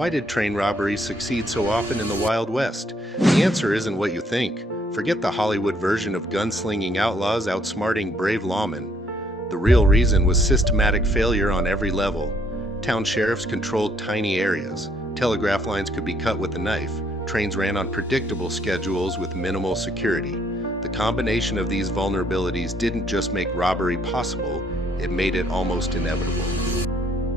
Why did train robberies succeed so often in the Wild West? The answer isn't what you think. Forget the Hollywood version of gunslinging outlaws outsmarting brave lawmen. The real reason was systematic failure on every level. Town sheriffs controlled tiny areas. Telegraph lines could be cut with a knife. Trains ran on predictable schedules with minimal security. The combination of these vulnerabilities didn't just make robbery possible, it made it almost inevitable.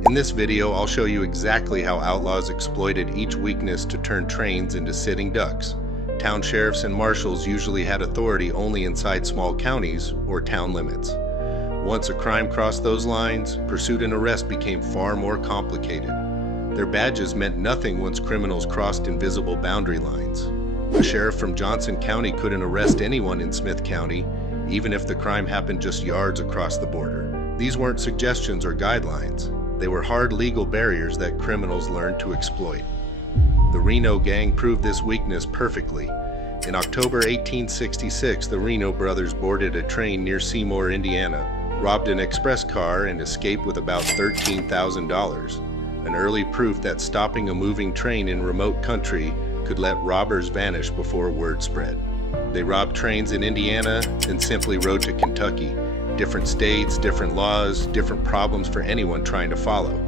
In this video, I'll show you exactly how outlaws exploited each weakness to turn trains into sitting ducks. Town sheriffs and marshals usually had authority only inside small counties or town limits. Once a crime crossed those lines, pursuit and arrest became far more complicated. Their badges meant nothing once criminals crossed invisible boundary lines. A sheriff from Johnson County couldn't arrest anyone in Smith County, even if the crime happened just yards across the border. These weren't suggestions or guidelines. They were hard legal barriers that criminals learned to exploit. The Reno gang proved this weakness perfectly. In October 1866, the Reno brothers boarded a train near Seymour, Indiana, robbed an express car, and escaped with about $13,000. An early proof that stopping a moving train in remote country could let robbers vanish before word spread. They robbed trains in Indiana, then simply rode to Kentucky. Different states, different laws, different problems for anyone trying to follow.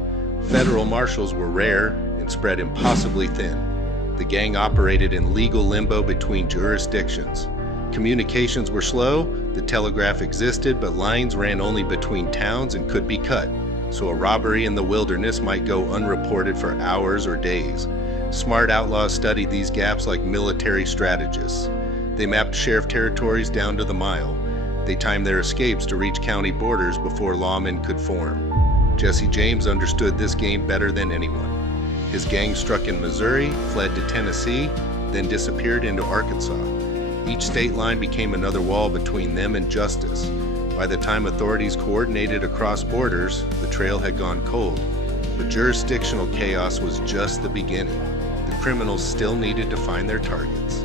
Federal marshals were rare and spread impossibly thin. The gang operated in legal limbo between jurisdictions. Communications were slow, the telegraph existed, but lines ran only between towns and could be cut, so a robbery in the wilderness might go unreported for hours or days. Smart outlaws studied these gaps like military strategists. They mapped sheriff territories down to the mile. They timed their escapes to reach county borders before lawmen could form. Jessejames understood this game better than anyone. His gang struck in Missouri, fled to Tennessee, then disappeared into Arkansas. Each state line became another wall between them and justice. By the time authorities coordinated across borders, the trail had gone cold. But jurisdictional chaos was just the beginning. The criminals still needed to find their targets.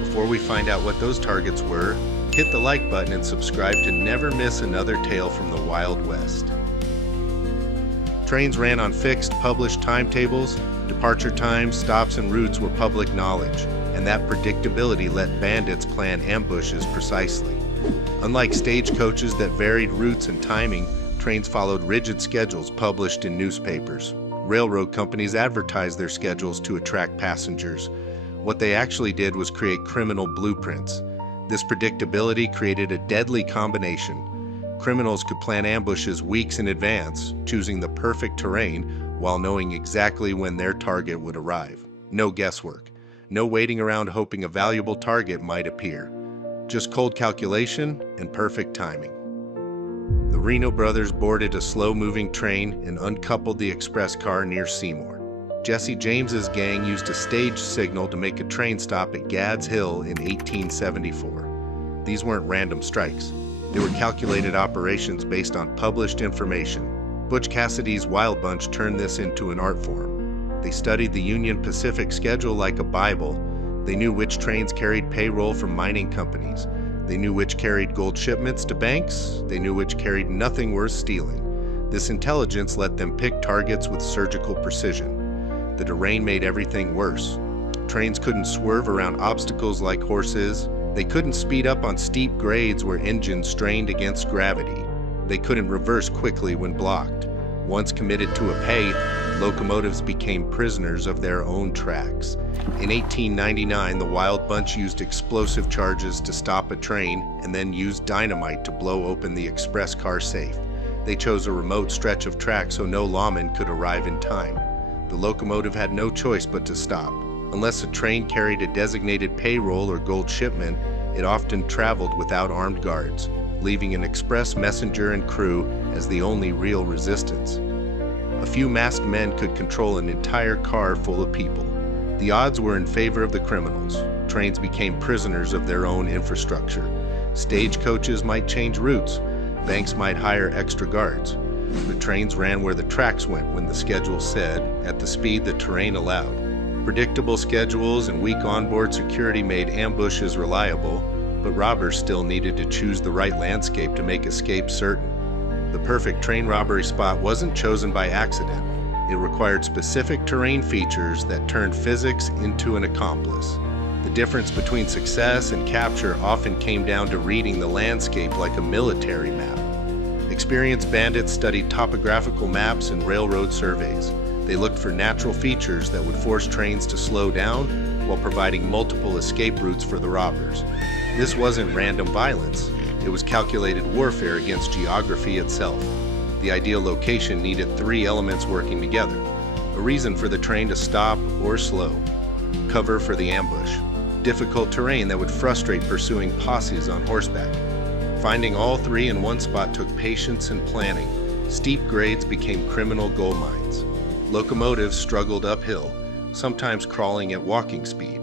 Before we find out what those targets were, hit the like button and subscribe to never miss another tale from the Wild West. Trains ran on fixed, published timetables. Departure times, stops, and routes were public knowledge, and that predictability let bandits plan ambushes precisely. Unlike stagecoaches that varied routes and timing, trains followed rigid schedules published in newspapers. Railroad companies advertised their schedules to attract passengers. What they actually did was create criminal blueprints. This predictability created a deadly combination. Criminals could plan ambushes weeks in advance, choosing the perfect terrain while knowing exactly when their target would arrive. No guesswork. No waiting around hoping a valuable target might appear. Just cold calculation and perfect timing. The Reno brothers boarded a slow-moving train and uncoupled the express car near Seymour. Jesse James's gang used a stage signal to make a train stop at Gads Hill in 1874. These weren't random strikes. They were calculated operations based on published information. Butch Cassidy's Wild Bunch turned this into an art form. They studied the Union Pacific schedule like a Bible. They knew which trains carried payroll from mining companies. They knew which carried gold shipments to banks. They knew which carried nothing worth stealing. This intelligence let them pick targets with surgical precision. The terrain made everything worse. Trains couldn't swerve around obstacles like horses. They couldn't speed up on steep grades where engines strained against gravity. They couldn't reverse quickly when blocked. Once committed to a pay, locomotives became prisoners of their own tracks. In 1899, the Wild Bunch used explosive charges to stop a train and then used dynamite to blow open the express car safe. They chose a remote stretch of track so no lawman could arrive in time. The locomotive had no choice but to stop. Unless a train carried a designated payroll or gold shipment, it often traveled without armed guards, leaving an express messenger and crew as the only real resistance. A few masked men could control an entire car full of people. The odds were in favor of the criminals. Trains became prisoners of their own infrastructure. Stagecoaches might change routes. Banks might hire extra guards. The trains ran where the tracks went when the schedule said, at the speed the terrain allowed. Predictable schedules and weak onboard security made ambushes reliable, but robbers still needed to choose the right landscape to make escape certain. The perfect train robbery spot wasn't chosen by accident. It required specific terrain features that turned physics into an accomplice. The difference between success and capture often came down to reading the landscape like a military map. Experienced bandits studied topographical maps and railroad surveys. They looked for natural features that would force trains to slow down while providing multiple escape routes for the robbers. This wasn't random violence. It was calculated warfare against geography itself. The ideal location needed three elements working together: a reason for the train to stop or slow, cover for the ambush, difficult terrain that would frustrate pursuing posses on horseback. Finding all three in one spot took patience and planning. Steep grades became criminal gold mines. Locomotives struggled uphill, sometimes crawling at walking speed.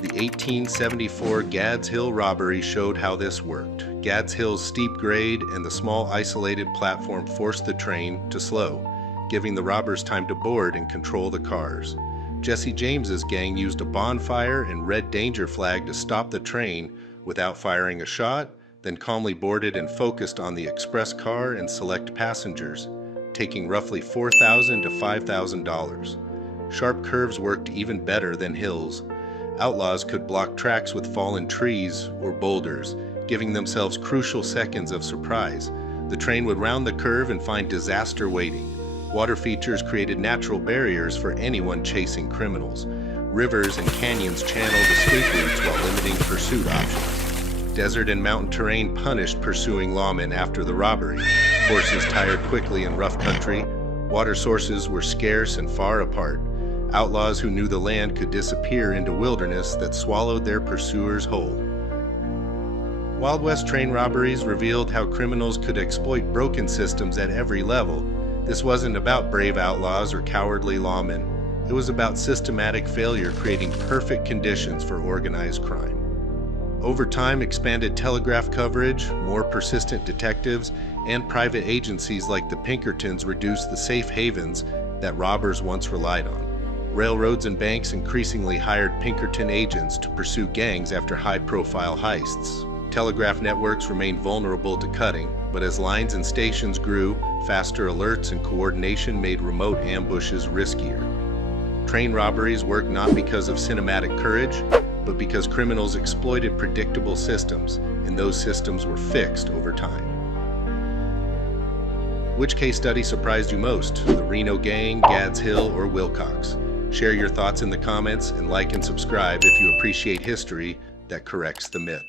The 1874 Gads Hill robbery showed how this worked. Gads Hill's steep grade and the small isolated platform forced the train to slow, giving the robbers time to board and control the cars. Jesse James's gang used a bonfire and red danger flag to stop the train without firing a shot, then calmly boarded and focused on the express car and select passengers, taking roughly $4,000 to $5,000. Sharp curves worked even better than hills. Outlaws could block tracks with fallen trees or boulders, giving themselves crucial seconds of surprise. The train would round the curve and find disaster waiting. Water features created natural barriers for anyone chasing criminals. Rivers and canyons channeled escape routes while limiting pursuit options. Desert and mountain terrain punished pursuing lawmen after the robbery. Horses tired quickly in rough country. Water sources were scarce and far apart. Outlaws who knew the land could disappear into wilderness that swallowed their pursuers whole. Wild West train robberies revealed how criminals could exploit broken systems at every level. This wasn't about brave outlaws or cowardly lawmen. It was about systematic failure creating perfect conditions for organized crime. Over time, expanded telegraph coverage, more persistent detectives, and private agencies like the Pinkertons reduced the safe havens that robbers once relied on. Railroads and banks increasingly hired Pinkerton agents to pursue gangs after high-profile heists. Telegraph networks remained vulnerable to cutting, but as lines and stations grew, faster alerts and coordination made remote ambushes riskier. Train robberies worked not because of cinematic courage, but because criminals exploited predictable systems, and those systems were fixed over time. Which case study surprised you most? The Reno gang, Gads Hill, or Wilcox? Share your thoughts in the comments and like and subscribe if you appreciate history that corrects the myths.